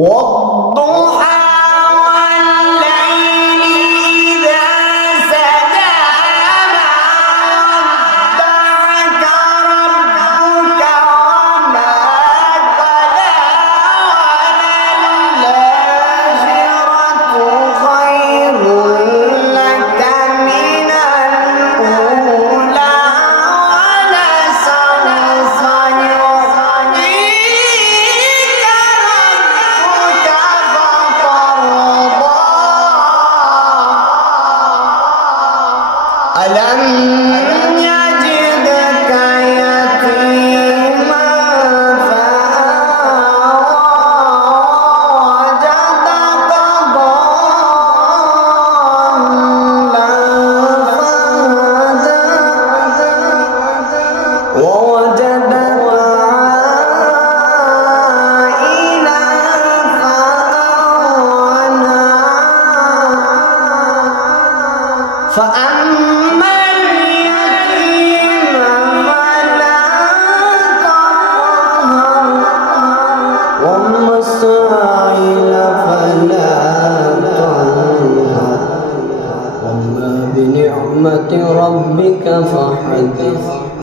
والضحى والليل إذا سجى ما ودعك ربك وما قلى وللآخرة خير لك من الأولى ولسوف يعطيك ربك فترضى ألم يجدك يتيما فآوى وجدك ضالا فهدى ووجدك عائلا فأغنى فأما اليتيم فلا تقهر وأما السائل فلا تنهر وأما بنعمة ربك فحدث